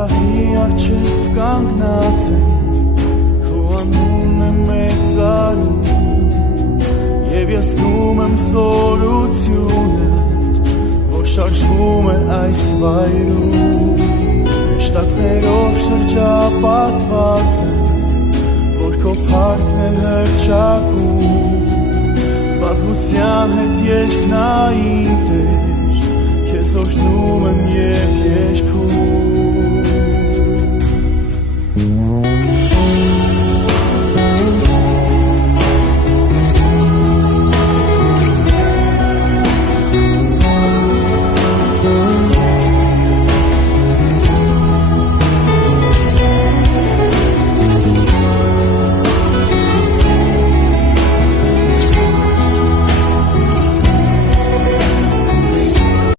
Աղահի արջև կանգնած եմ, քո անունը մեծարում, և ես զգում եմ զորությունդ, որ շարժվում է այս վայրում, հեշտակներով շրջապատված եմ, որ քո փառքն են հռչակում, բազմության հետ երկնային Տեր,